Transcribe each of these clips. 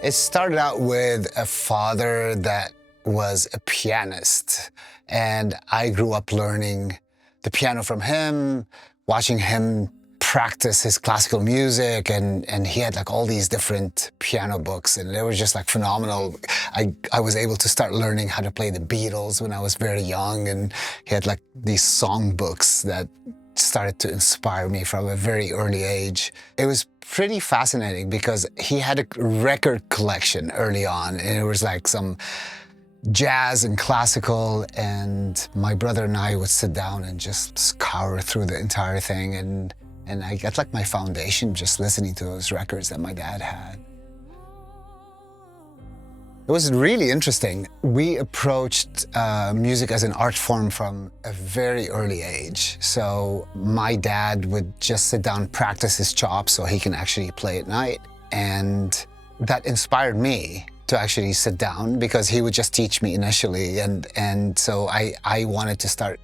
It started out with a father that was a pianist, and I grew up learning the piano from him, watching him practice his classical music, and he had like all these different piano books, and it was just like phenomenal. I was able to start learning how to play the Beatles when I was very young, and he had like these song books that started to inspire me from a very early age. It was pretty fascinating because he had a record collection early on, and it was like some jazz and classical, and my brother and I would sit down and just scour through the entire thing, and I got like my foundation just listening to those records that my dad had. It was really interesting. We approached music as an art form from a very early age. So my dad would just sit down, practice his chops so he can actually play at night. And that inspired me to actually sit down because he would just teach me initially. And so I wanted to start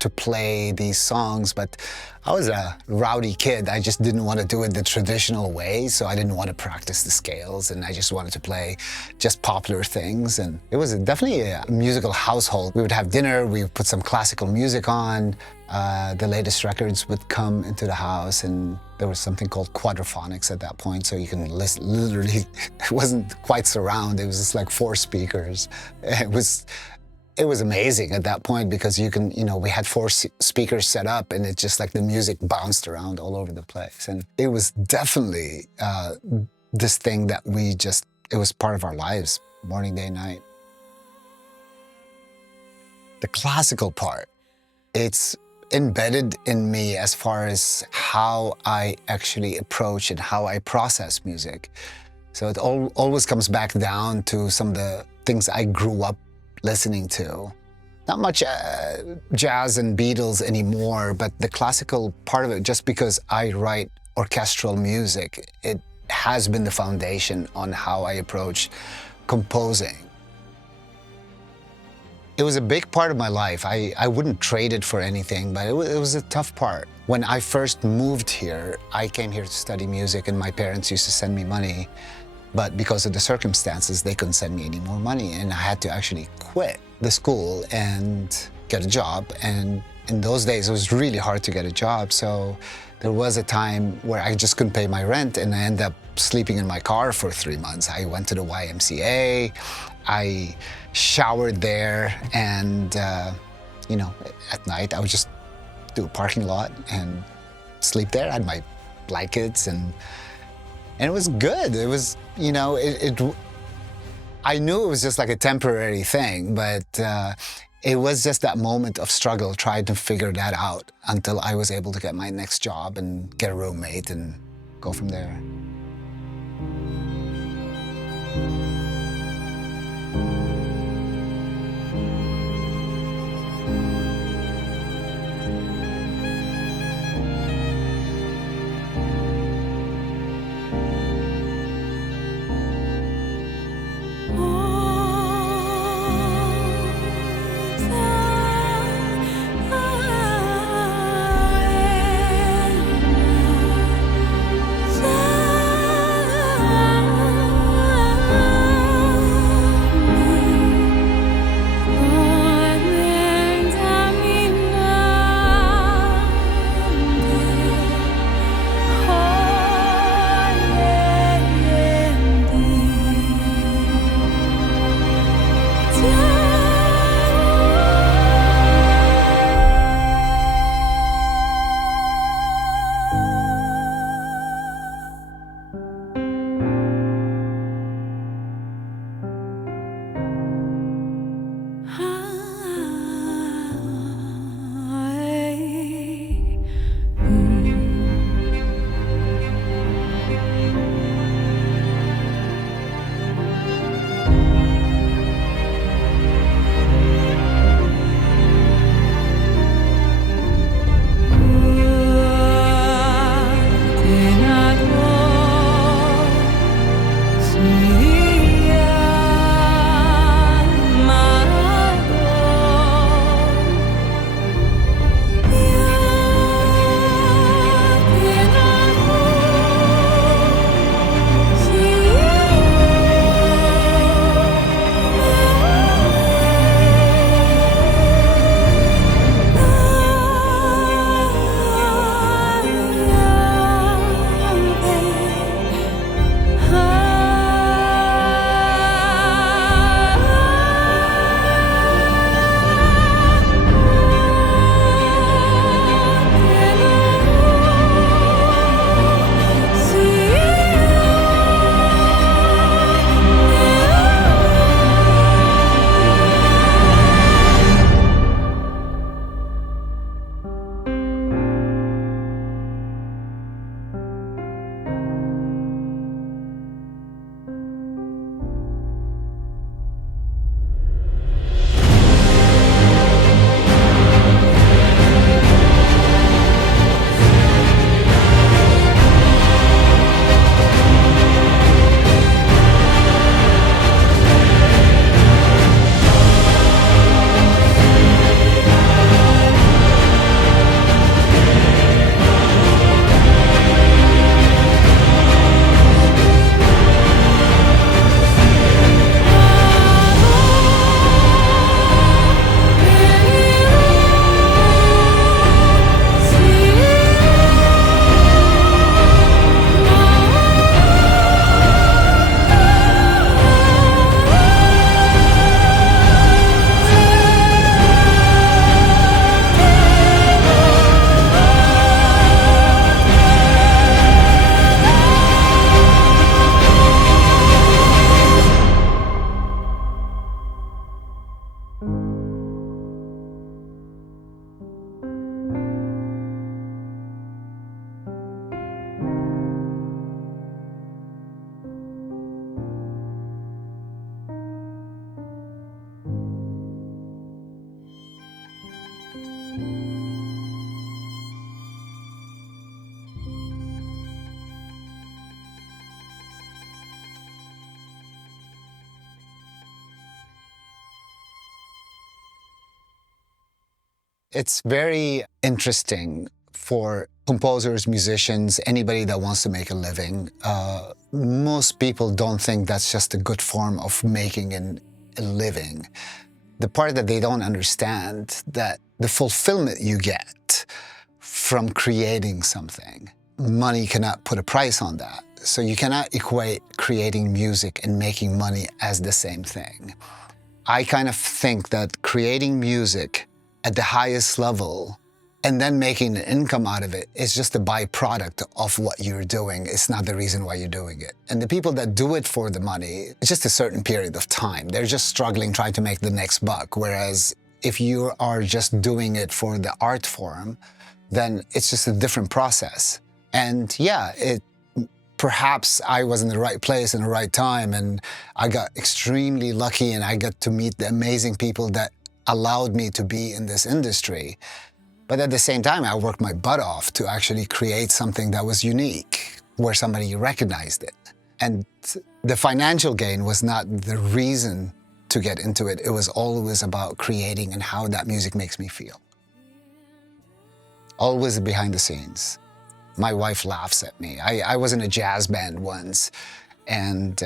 to play these songs, but I was a rowdy kid. I just didn't want to do it the traditional way, so I didn't want to practice the scales, and I just wanted to play just popular things. And it was definitely a musical household. We would have dinner, we would put some classical music on, the latest records would come into the house, and there was something called quadraphonics at that point, so you can listen, literally, it wasn't quite surround, it was just like 4 speakers. It was amazing at that point because you can, we had 4 speakers set up, and it's just like the music bounced around all over the place. And it was definitely this thing that it was part of our lives, morning, day, night. The classical part, it's embedded in me as far as how I actually approach and how I process music. So it always comes back down to some of the things I grew up listening to. Not much jazz and Beatles anymore, but the classical part of it, just because I write orchestral music, it has been the foundation on how I approach composing. It was a big part of my life. I wouldn't trade it for anything, but it was a tough part. When I first moved here, I came here to study music, and my parents used to send me money. But because of the circumstances, they couldn't send me any more money, and I had to actually quit the school and get a job. And in those days, it was really hard to get a job. So there was a time where I just couldn't pay my rent, and I ended up sleeping in my car for 3 months. I went to the YMCA, I showered there, and at night I would just do a parking lot and sleep there. I had my blankets, and it was good. It was, I knew it was just like a temporary thing, but it was just that moment of struggle, trying to figure that out until I was able to get my next job and get a roommate and go from there. It's very interesting for composers, musicians, anybody that wants to make a living. Most people don't think that's just a good form of making a living. The part that they don't understand, that the fulfillment you get from creating something, money cannot put a price on that. So you cannot equate creating music and making money as the same thing. I kind of think that creating music at the highest level and then making an income out of it is just a byproduct of what you're doing. It's not the reason why you're doing it. And the people that do it for the money, it's just a certain period of time. They're just struggling, trying to make the next buck. Whereas if you are just doing it for the art form, then it's just a different process. And yeah, perhaps I was in the right place in the right time, and I got extremely lucky, and I got to meet the amazing people that allowed me to be in this industry. But at the same time, I worked my butt off to actually create something that was unique, where somebody recognized it. And the financial gain was not the reason to get into it. It was always about creating and how that music makes me feel. Always behind the scenes. My wife laughs at me. I was in a jazz band once, and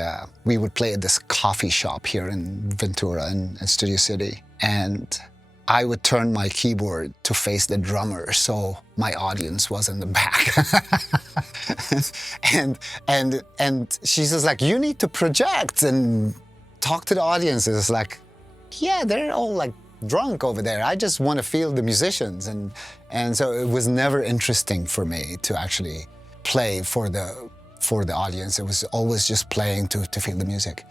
we would play at this coffee shop here in Ventura, in Studio City. And I would turn my keyboard to face the drummer, so my audience was in the back. and she's just like, you need to project and talk to the audience. It's like, yeah, they're all like drunk over there. I just want to feel the musicians. And so it was never interesting for me to actually play for the audience. It was always just playing to feel the music.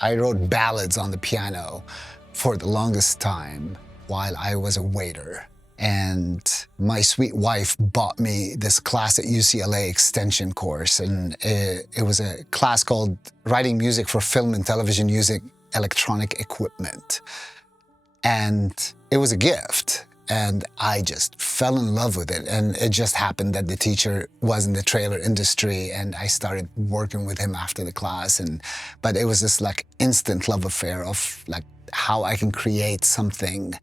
I wrote ballads on the piano for the longest time while I was a waiter. And my sweet wife bought me this class at UCLA extension course. And it was a class called Writing Music for Film and Television Using Electronic Equipment. And it was a gift. And I just fell in love with it. And it just happened that the teacher was in the trailer industry, and I started working with him after the class. But it was this like instant love affair of like how I can create something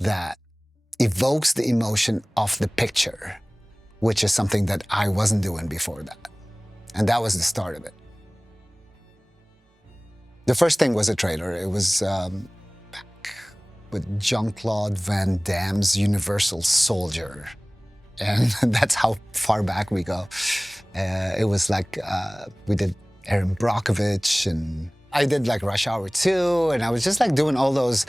that evokes the emotion of the picture, which is something that I wasn't doing before that. And that was the start of it. The first thing was a trailer. It was with Jean-Claude Van Damme's Universal Soldier. And that's how far back we go. It was like, we did Erin Brockovich, and I did like Rush Hour 2, and I was just like doing all those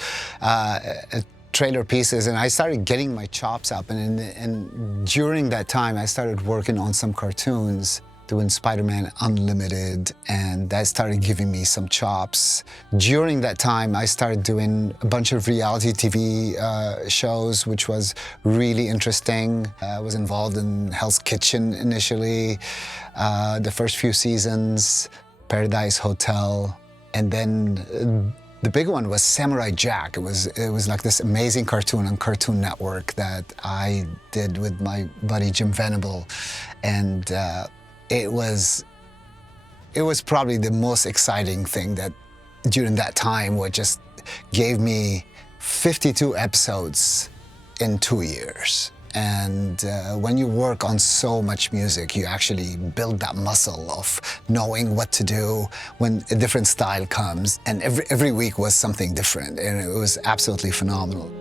trailer pieces, and I started getting my chops up. And during that time, I started working on some cartoons, doing Spider-Man Unlimited, and that started giving me some chops. During that time, I started doing a bunch of reality TV shows, which was really interesting. I was involved in Hell's Kitchen initially, the first few seasons, Paradise Hotel, and then the big one was Samurai Jack. It was like this amazing cartoon on Cartoon Network that I did with my buddy Jim Venable, and it was probably the most exciting thing that during that time, what just gave me 52 episodes in 2 years. And when you work on so much music, you actually build that muscle of knowing what to do when a different style comes. And every week was something different, and it was absolutely phenomenal.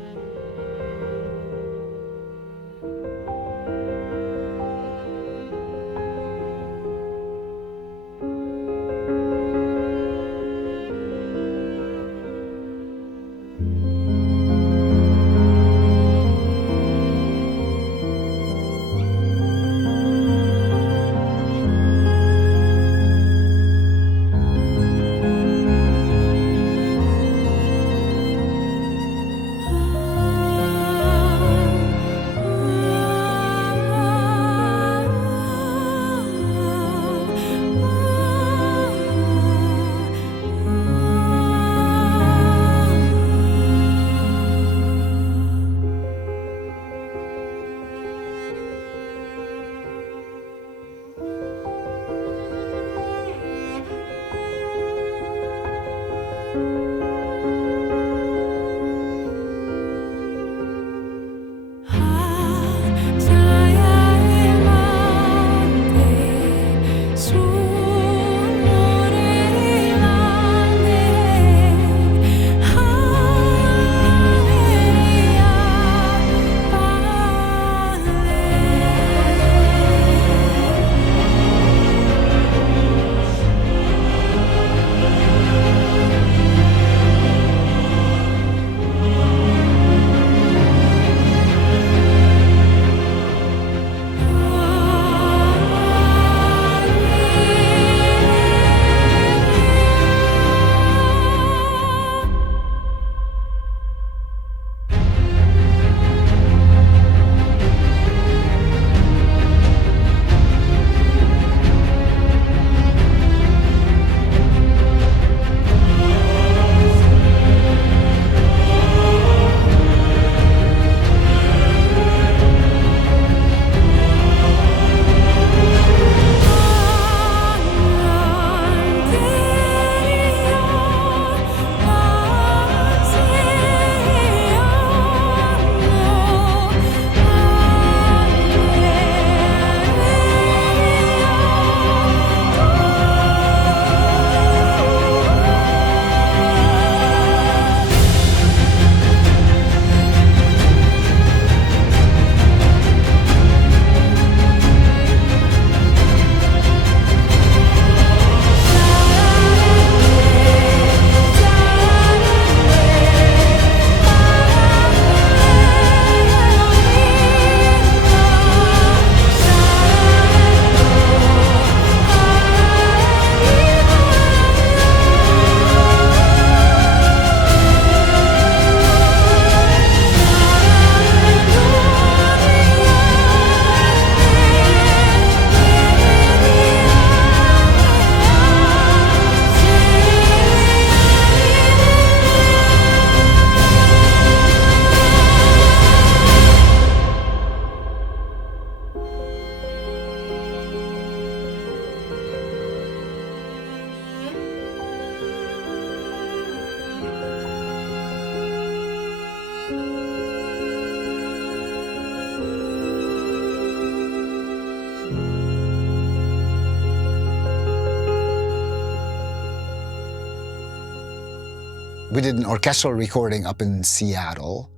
We did an orchestral recording up in Seattle,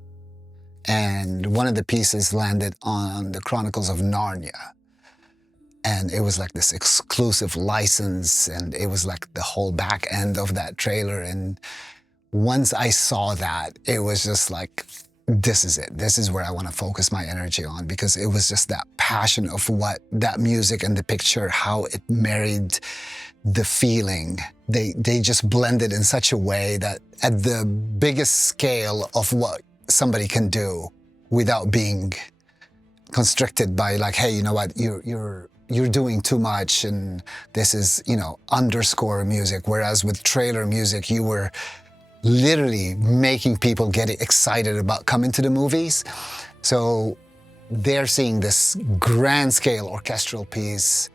and one of the pieces landed on the Chronicles of Narnia. And it was like this exclusive license, and it was like the whole back end of that trailer. And once I saw that, it was just like, this is it. This is where I want to focus my energy on, because it was just that passion of what that music and the picture, how it married the feeling. They just blended in such a way that at the biggest scale of what somebody can do without being constricted by like, hey, you know what, you're doing too much, and this is, underscore music. Whereas with trailer music, you were literally making people get excited about coming to the movies. So they're seeing this grand scale orchestral piece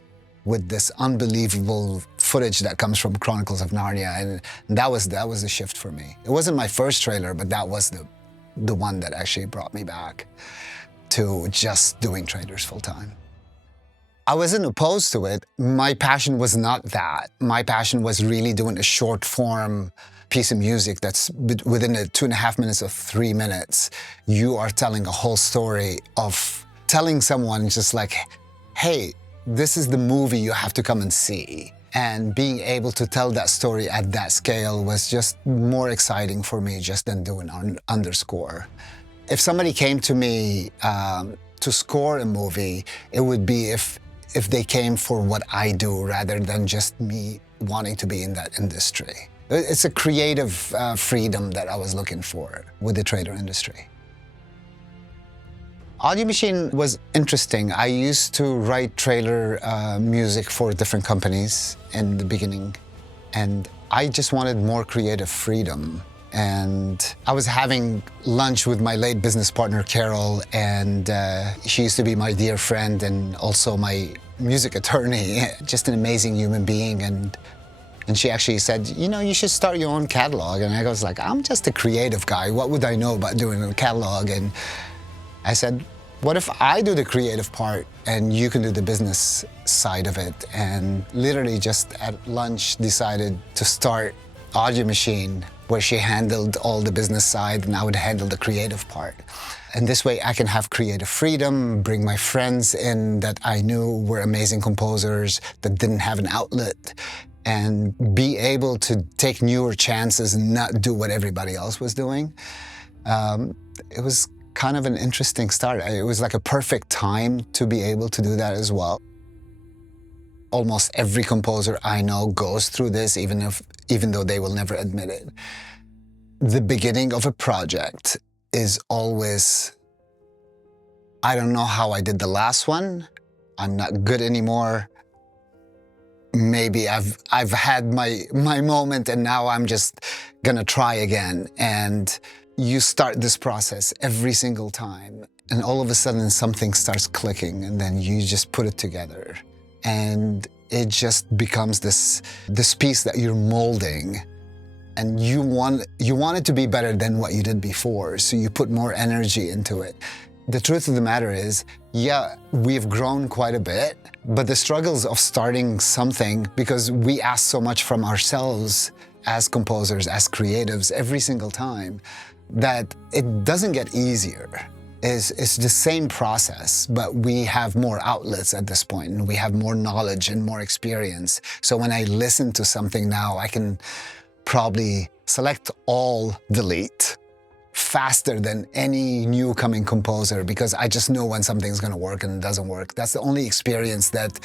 with this unbelievable footage that comes from Chronicles of Narnia, and that was the shift for me. It wasn't my first trailer, but that was the one that actually brought me back to just doing trailers full time. I wasn't opposed to it. My passion was not that. My passion was really doing a short form piece of music that's within the 2.5 minutes or 3 minutes. You are telling a whole story of telling someone just like, hey, this is the movie you have to come and see. And being able to tell that story at that scale was just more exciting for me just than doing underscore. If somebody came to me to score a movie, it would be if they came for what I do rather than just me wanting to be in that industry. It's a creative freedom that I was looking for with the trailer industry. Audiomachine was interesting. I used to write trailer music for different companies in the beginning, and I just wanted more creative freedom. And I was having lunch with my late business partner, Carol, and she used to be my dear friend and also my music attorney, just an amazing human being. And she actually said, you should start your own catalog. And I was like, I'm just a creative guy. What would I know about doing a catalog? And I said, what if I do the creative part and you can do the business side of it? And literally just at lunch decided to start Audiomachine, where she handled all the business side and I would handle the creative part. And this way I can have creative freedom, bring my friends in that I knew were amazing composers that didn't have an outlet, and be able to take newer chances and not do what everybody else was doing. It was kind of an interesting start. It was like a perfect time to be able to do that as well. Almost every composer I know goes through this, even though they will never admit it. The beginning of a project is always, I don't know how I did the last one. I'm not good anymore. Maybe I've had my moment and now I'm just gonna try again. And you start this process every single time, and all of a sudden something starts clicking, and then you just put it together. And it just becomes this piece that you're molding, and you want it to be better than what you did before, so you put more energy into it. The truth of the matter is, yeah, we've grown quite a bit, but the struggles of starting something, because we ask so much from ourselves as composers, as creatives, every single time, that it doesn't get easier. It's the same process, but we have more outlets at this point, and we have more knowledge and more experience. So when I listen to something now, I can probably select all delete faster than any new coming composer, because I just know when something's gonna work and it doesn't work. That's the only experience that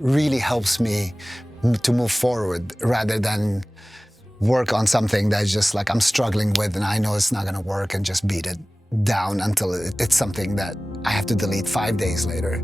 really helps me to move forward, rather than work on something that's just like I'm struggling with and I know it's not gonna work, and just beat it down until it's something that I have to delete 5 days later.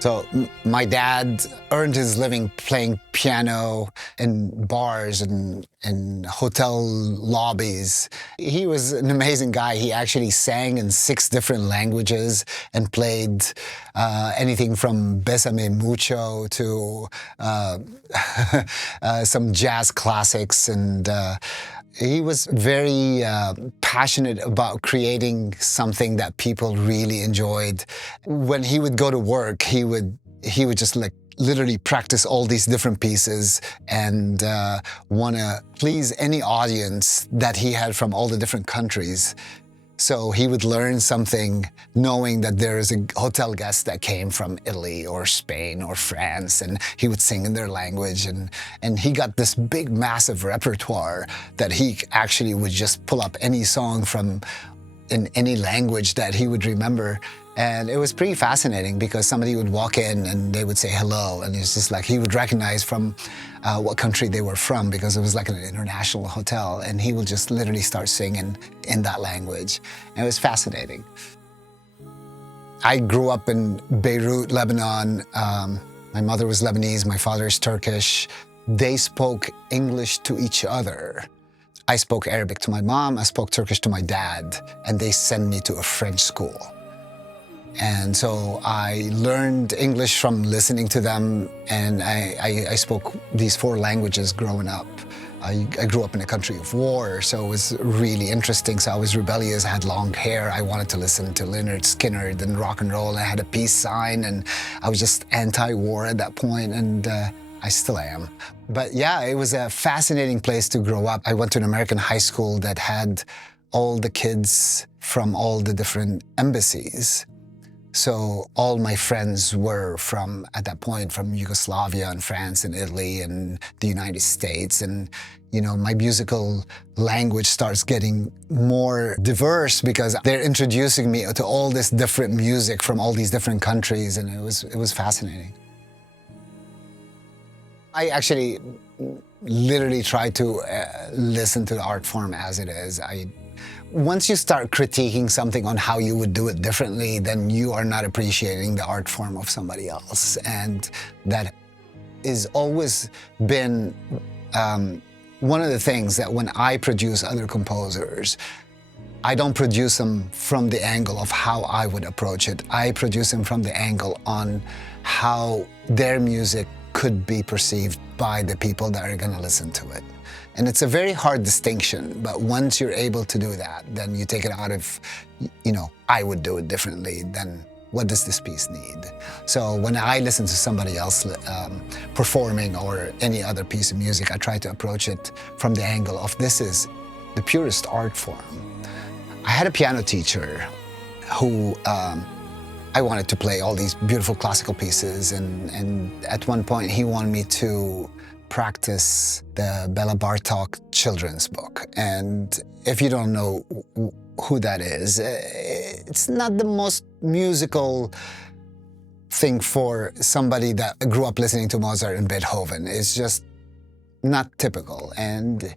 So my dad earned his living playing piano in bars and hotel lobbies. He was an amazing guy. He actually sang in 6 different languages and played anything from Bésame Mucho to some jazz classics. And he was very passionate about creating something that people really enjoyed. When he would go to work, he would just like literally practice all these different pieces and want to please any audience that he had from all the different countries. So he would learn something knowing that there is a hotel guest that came from Italy or Spain or France, and he would sing in their language. And he got this big, massive repertoire that he actually would just pull up any song from in any language that he would remember. And it was pretty fascinating because somebody would walk in and they would say hello, and it's just like he would recognize from what country they were from because it was like an international hotel, and he would just literally start singing in that language. And it was fascinating. I grew up in Beirut, Lebanon. My mother was Lebanese, my father is Turkish. They spoke English to each other. I spoke Arabic to my mom, I spoke Turkish to my dad, and they sent me to a French school. And so I learned English from listening to them, and I spoke these 4 languages growing up. I grew up in a country of war, so it was really interesting. So I was rebellious, I had long hair, I wanted to listen to Lynyrd Skynyrd and rock and roll, and I had a peace sign, and I was just anti-war at that point, and I still am. But yeah, it was a fascinating place to grow up. I went to an American high school that had all the kids from all the different embassies. So all my friends were from, at that point, from Yugoslavia and France and Italy and the United States. And, you know, my musical language starts getting more diverse because they're introducing me to all this different music from all these different countries, and it was fascinating. I actually literally try to listen to the art form as it is. Once you start critiquing something on how you would do it differently, then you are not appreciating the art form of somebody else. And that has always been one of the things that when I produce other composers, I don't produce them from the angle of how I would approach it. I produce them from the angle on how their music could be perceived by the people that are going to listen to it. And it's a very hard distinction, but once you're able to do that, then you take it out of, you know, I would do it differently, then what does this piece need? So when I listen to somebody else performing or any other piece of music, I try to approach it from the angle of this is the purest art form. I had a piano teacher who I wanted to play all these beautiful classical pieces, and at one point he wanted me to practice the Bela Bartok children's book. And if you don't know who that is, it's not the most musical thing for somebody that grew up listening to Mozart and Beethoven. It's just not typical. And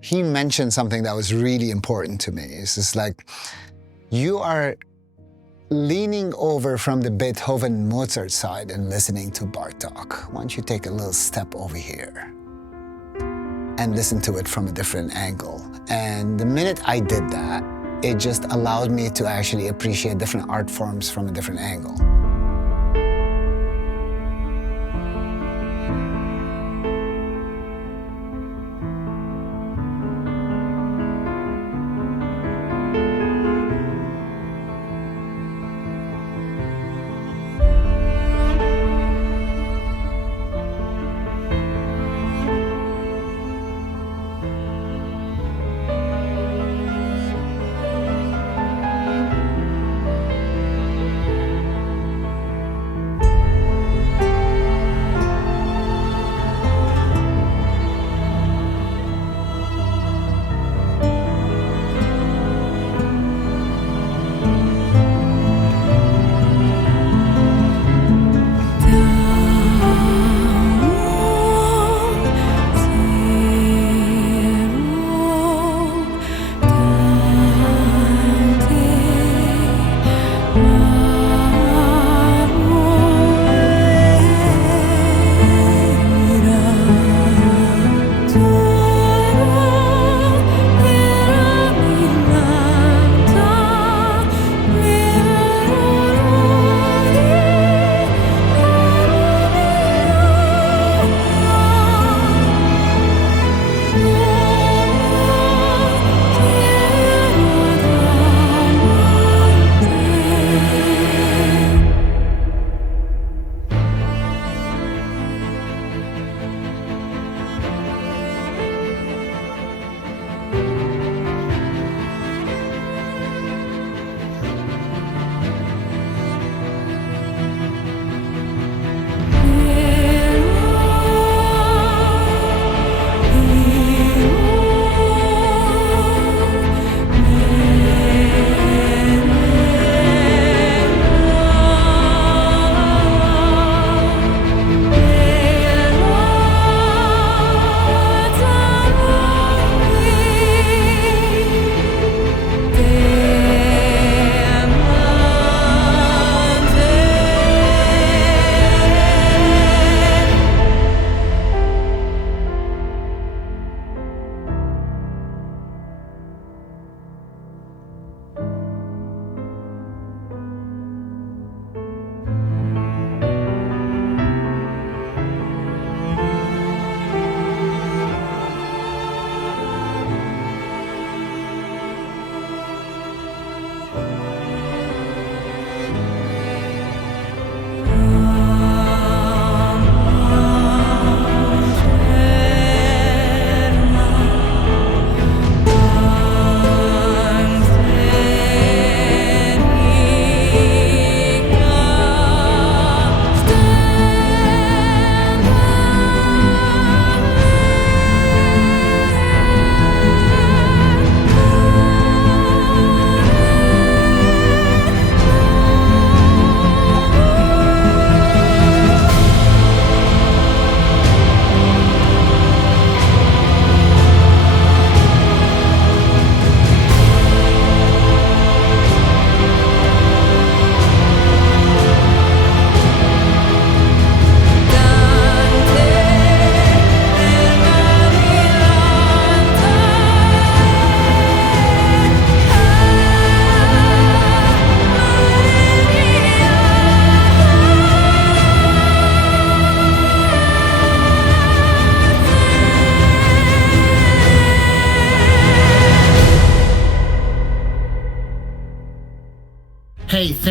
he mentioned something that was really important to me. It's just like, you are leaning over from the Beethoven Mozart side and listening to Bartok. Why don't you take a little step over here and listen to it from a different angle? And the minute I did that, it just allowed me to actually appreciate different art forms from a different angle.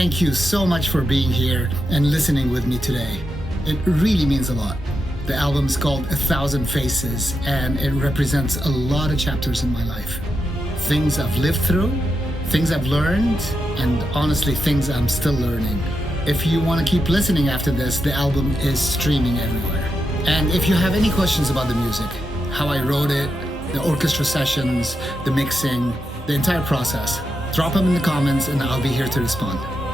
thank you so much for being here and listening with me today. It really means a lot. The album is called 1,000 Faces, and it represents a lot of chapters in my life. Things I've lived through, things I've learned, and honestly, things I'm still learning. If you want to keep listening after this, the album is streaming everywhere. And if you have any questions about the music, how I wrote it, the orchestra sessions, the mixing, the entire process, drop them in the comments and I'll be here to respond.